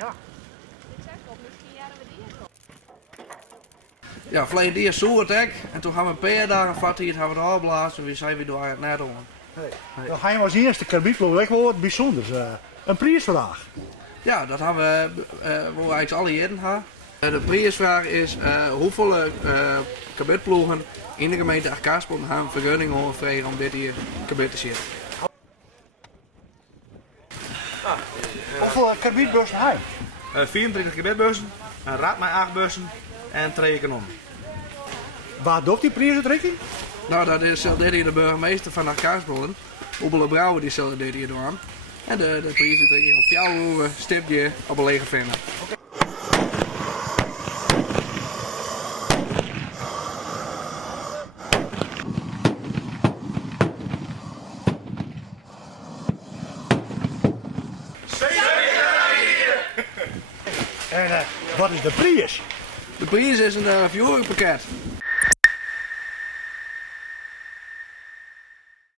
Ja. Ja, verleden die soort hek. En toen gaan we een paar dagen vat hier, hebben we het afblazen. We zijn weer door het net om. Dan ga je als eerste karbietploeg, ik wel wat bijzonders. Een prijsvraag. Ja, dat hebben we eigenlijk alle jaren gehad. De prijsvraag is hoeveel kabitploegen in de gemeente Achterkaspel gaan vergunning overvregen om dit hier kabit te zetten. Hoeveel karbietbussen heb je? 24 gebitbussen, een raad met 8 bussen en 2 kanonnen. Waar doet die prijsuitreiking? Nou, dat is dit hier de burgemeester van Achterkaspel. Oebele Brouwer die zal dit hier doen. En de prijsuitreiking op jouw hoeven stipje op een lege vinden. En wat is de prijs? De prijs is een 4 pakket.